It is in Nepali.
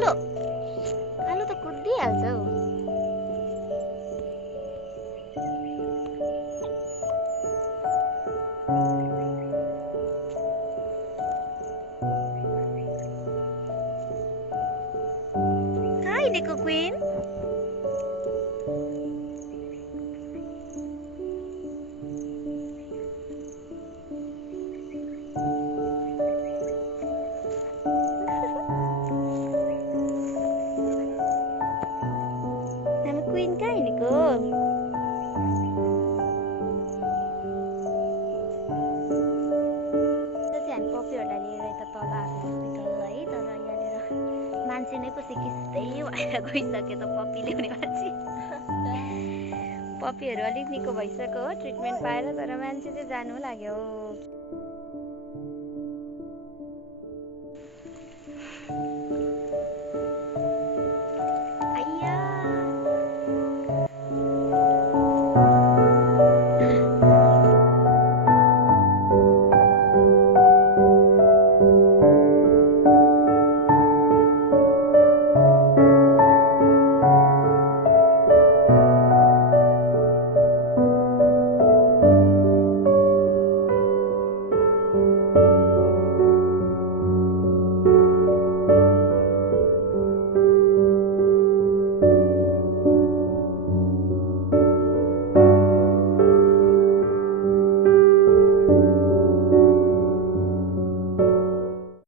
कालो कालो त कुदिहाल्छ हौ। कहाँ हिँडेको क्विन? हामी क्विन कहाँ हिँडेको? हामी पप्पीहरूलाई लिएर यता तल आएको हस्पिटल है। तर यहाँनिर मान्छे नै पो सिकिस्तै भएर गइसक्यो त पप्पी ल्याउने मान्छे। पप्पीहरू अलिक निको भइसक्यो हो ट्रिटमेन्ट पाएर, तर मान्छे चाहिँ जानु लाग्यो।